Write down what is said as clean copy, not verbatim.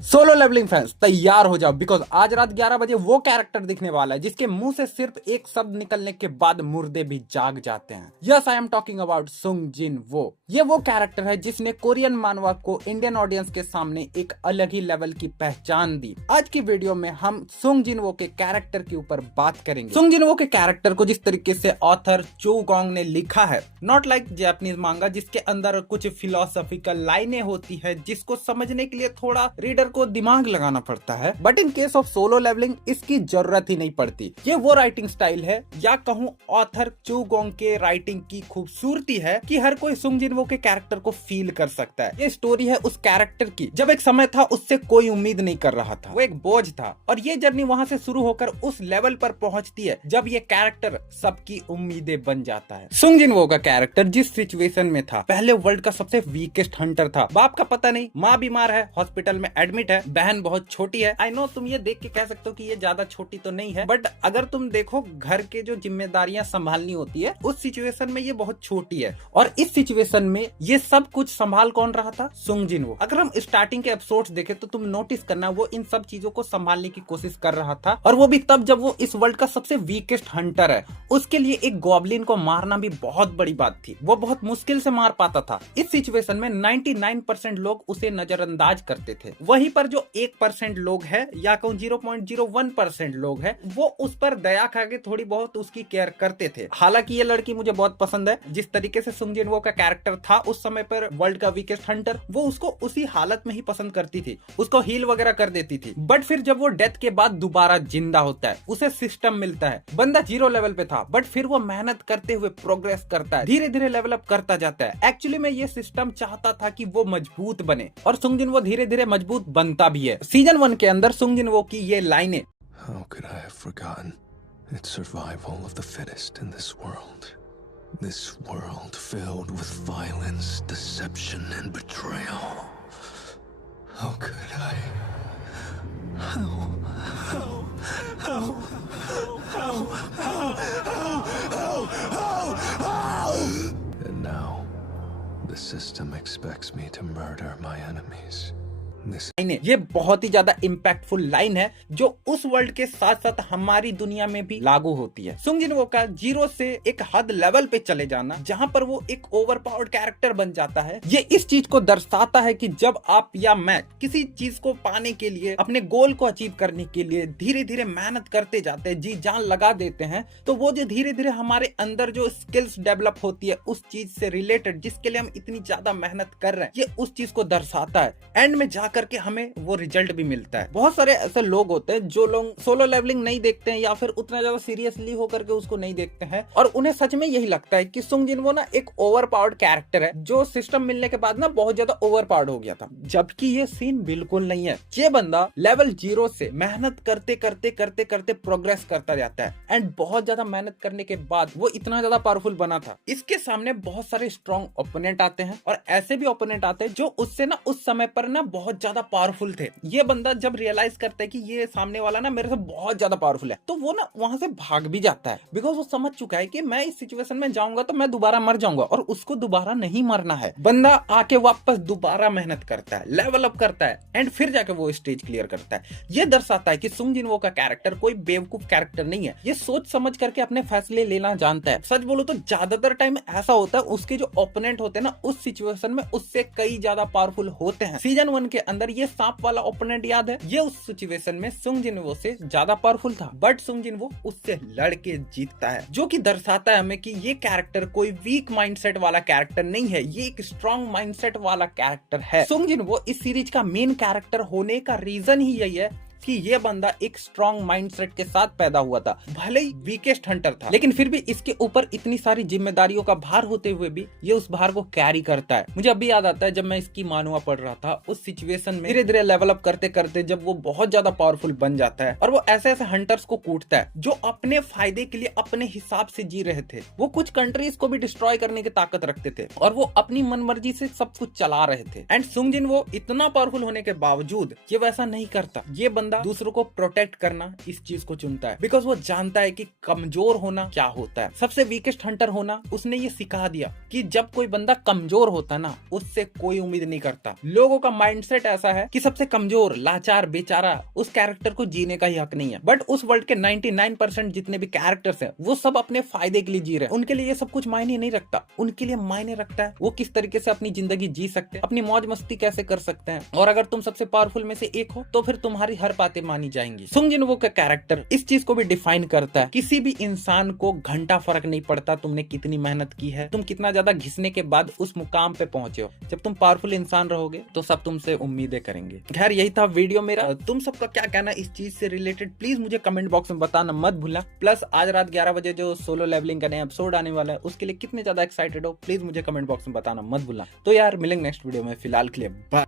Solo levelling fans तैयार हो जाओ, बिकॉज आज रात 11 बजे वो कैरेक्टर दिखने वाला है जिसके मुंह से सिर्फ एक शब्द निकलने के बाद मुर्दे भी जाग जाते हैं। Yes, I am talking about सुंग जिन वो। ये वो कैरेक्टर है जिसने कोरियन मानवा को इंडियन ऑडियंस के सामने एक अलग ही लेवल की पहचान दी। आज की वीडियो में हम सुंग जिन वो के कैरेक्टर के ऊपर बात करेंगे। सुंग जिन वो के कैरेक्टर को जिस तरीके से ऑथर चू गॉन्ग ने लिखा है, नॉट लाइक जापानीज मांगा जिसके अंदर कुछ फिलोसॉफिकल लाइनें होती है जिसको समझने के लिए थोड़ा रीडर को दिमाग लगाना पड़ता है, but in case of solo leveling इसकी जरूरत ही नहीं पड़ती। ये वो राइटिंग स्टाइल है, या कहूँ ऑथर चू गॉन्ग के राइटिंग की खूबसूरती है कि हर कोई सुंग जिन वो के कैरेक्टर को फील कर सकता है। ये स्टोरी है उस कैरेक्टर की जब एक समय था उससे कोई उम्मीद नहीं कर रहा था, वो एक बोझ था, और ये जर्नी वहां से शुरू होकर उस लेवल पर पहुंचती है जब ये कैरेक्टर सबकी उम्मीदें बन जाता है। सुंग जिन वो का कैरेक्टर जिस सिचुएशन में था, पहले वर्ल्ड का सबसे वीकेस्ट हंटर था, बाप का पता नहीं, माँ बीमार है, हॉस्पिटल में एडमिट है, बहन बहुत छोटी है। आई नो तुम ये देख के कह सकते हो कि ये ज्यादा छोटी तो नहीं है, बट अगर तुम देखो घर के जो जिम्मेदारियां संभालनी होती है उस सिचुएशन में ये बहुत छोटी है, और इस सिचुएशन में ये सब कुछ संभाल कौन रहा था? सुंग जिन वो। अगर हम स्टार्टिंग के एपिसोड्स देखे तो तुम नोटिस करना वो इन सब चीजों को संभालने की कोशिश कर रहा था, और वो भी तब जब वो इस वर्ल्ड का सबसे वीकेस्ट हंटर है। उसके लिए एक गॉब्लिन को मारना भी बहुत बड़ी बात थी, वो बहुत मुश्किल से मार पाता था। इस सिचुएशन में 99% लोग उसे नजरअंदाज करते थे, वहीं पर जो 1% लोग है, या कहूँ 0.01% लोग है, वो उस पर दया करके थोड़ी बहुत उसकी केयर करते थे। हालांकि ये लड़की मुझे बहुत पसंद है, जिस तरीके से सुंग जिन वो का कैरेक्टर था उस समय पर वर्ल्ड का वीकेस्ट हंटर, वो उसको उसी हालत में ही पसंद करती थी, उसको हील वगैरह कर देती थी। बट फिर जब वो डेथ के बाद दोबारा जिंदा होता है, उसे सिस्टम मिलता है, बंदा 0 लेवल पे था, बट फिर वो मेहनत करते हुए प्रोग्रेस करता है, धीरे धीरे लेवल अप करता जाता है। एक्चुअली में ये सिस्टम चाहता था कि वो मजबूत बने, और सुंग जिन वो धीरे धीरे मजबूत बनता भी है। सीजन 1 के अंदर सुंग जिन वो की ये लाइनें, How could I have forgotten? It's survival of the fittest in this world. This world filled with violence, deception, and betrayal. How could I? And now, the system expects me to murder my enemies. ये बहुत ही ज्यादा impactful line है जो उस world के साथ साथ हमारी दुनिया में भी लागू होती है। सुंग जिन वो का 0 से एक हद लेवल पे चले जाना, जहां पर वो एक ओवरपावर्ड कैरेक्टर बन जाता है, ये इस चीज को दर्शाता है कि जब आप या मैं किसी चीज को पाने के लिए, अपने गोल को अचीव करने के लिए धीरे धीरे मेहनत करते जाते हैं, जी जान लगा देते हैं, तो वो जो धीरे धीरे हमारे अंदर जो स्किल्स डेवलप होती है उस चीज से रिलेटेड, जिसके लिए हम इतनी ज्यादा मेहनत कर रहे हैं, ये उस चीज को दर्शाता है। एंड में करके हमें वो रिजल्ट भी मिलता है। बहुत सारे ऐसे लोग होते हैं जो लोग सोलो लेवलिंग नहीं देखते हैं, या फिर उतना ज्यादा सीरियसली होकर के उसको नहीं देखते हैं, और उन्हें सच में यही लगता है कि सुंग जिन वो ना एक ओवरपावर्ड कैरेक्टर है जो सिस्टम मिलने के बाद ना बहुत ज्यादा ओवरपावर्ड हो गया था, जबकि ये सीन बिल्कुल नहीं है। ये बंदा लेवल 0 से मेहनत करते करते करते करते प्रोग्रेस करता जाता है, एंड बहुत ज्यादा मेहनत करने के बाद वो इतना ज्यादा पावरफुल बना था। इसके सामने बहुत सारे स्ट्रॉन्ग ओपोनेंट आते हैं, और ऐसे भी ओपोनेंट आते हैं जो उससे ना उस समय पर ना बहुत ज्यादा पावरफुल थे। ये बंदा जब रियलाइज करता है कि ये सामने वाला ना मेरे से बहुत ज्यादा पावरफुल है, तो वो ना वहां से भाग भी जाता है, बिकॉज वो समझ चुका है कि मैं इस सिचुएशन में जाऊंगा तो मैं दोबारा मर जाऊंगा, और उसको दोबारा नहीं मरना है। बंदा आके वापस दोबारा मेहनत करता है, लेवल अप करता है, एंड फिर जाके वो स्टेज क्लियर करता है। ये दर्शाता है कि सुंग जिन वो का कैरेक्टर कोई बेवकूफ कैरेक्टर नहीं है, ये सोच समझ करके अपने फैसले लेना जानता है। सच बोलो तो ज्यादातर टाइम ऐसा होता है उसके जो ओपोनेंट होते हैं ना उस सिचुएशन में उससे कई ज्यादा पावरफुल होते हैं। सीजन 1 के अंदर ये सांप वाला ओपोनेंट याद है, ये उस सिचुएशन में सुंग जिन वो से ज्यादा पावरफुल था, बट सुंग जिन वो उससे लड़के जीतता है, जो कि दर्शाता है हमें कि ये कैरेक्टर कोई वीक माइंडसेट वाला कैरेक्टर नहीं है, ये एक स्ट्रॉन्ग माइंडसेट वाला कैरेक्टर है। सुंग जिन वो इस सीरीज का मेन कैरेक्टर होने का रीजन ही यही है कि ये बंदा एक स्ट्रॉन्ग माइंडसेट के साथ पैदा हुआ था, भले ही वीकेस्ट हंटर था, लेकिन फिर भी इसके ऊपर इतनी सारी जिम्मेदारियों का भार होते हुए भी ये उस भार को कैरी करता है। मुझे अभी याद आता है जब मैं इसकी मानुआ पढ़ रहा था, उस सिचुएशन में धीरे धीरे लेवल अप करते करते जब वो बहुत ज्यादा पावरफुल बन जाता है, और वो ऐसे ऐसे हंटर्स को कूटता है जो अपने फायदे के लिए अपने हिसाब से जी रहे थे। वो कुछ कंट्रीज को भी डिस्ट्रॉय करने की ताकत रखते थे, और वो अपनी मनमर्जी से सब कुछ चला रहे थे। एंड सुंग जिन वो इतना पावरफुल होने के बावजूद ये वैसा नहीं करता। ये बंदा बंदा दूसरों को प्रोटेक्ट करना इस चीज को चुनता है, बिकॉज वो जानता है कि कमजोर होना क्या होता है। सबसे वीकेस्ट हंटर होना उसने ये सिखा दिया कि जब कोई बंदा कमजोर होता ना, उससे कोई उम्मीद नहीं करता। लोगों का माइंडसेट ऐसा है कि सबसे कमजोर, लाचार, बेचारा उस कैरेक्टर को जीने का ही हक नहीं है। बट उस वर्ल्ड के 99% जितने भी कैरेक्टर्स हैं वो सब अपने फायदे के लिए जी रहे हैं। उनके लिए ये सब कुछ मायने नहीं रखता, उनके लिए मायने रखता है वो किस तरीके से अपनी जिंदगी जी सकते हैं, अपनी मौज मस्ती कैसे कर सकते हैं। और अगर तुम सबसे पावरफुल में से एक हो तो फिर तुम्हारी हर बातें मानी जाएंगी। सुंग जिनवो का कैरेक्टर इस चीज को भी डिफाइन करता है। किसी भी इंसान को घंटा फर्क नहीं पड़ता तुमने कितनी मेहनत की है, तुम कितना ज्यादा घिसने के बाद उस मुकाम पे पहुंचे हो। जब तुम पावरफुल इंसान रहोगे तो सब तुमसे उम्मीदें करेंगे। खैर यही था वीडियो मेरा। तुम सबका क्या कहना इस चीज से रिलेटेड प्लीज मुझे कमेंट बॉक्स में बताना मत भूलना। प्लस आज रात 11 बजे जो सोलो लेवलिंग का नया एपिसोड आने वाला है उसके लिए कितने ज्यादा एक्साइटेड हो प्लीज मुझे कमेंट बॉक्स में बताना मत भूलना। तो यार मिलेंगे नेक्स्ट वीडियो में, फिलहाल के लिए बाय।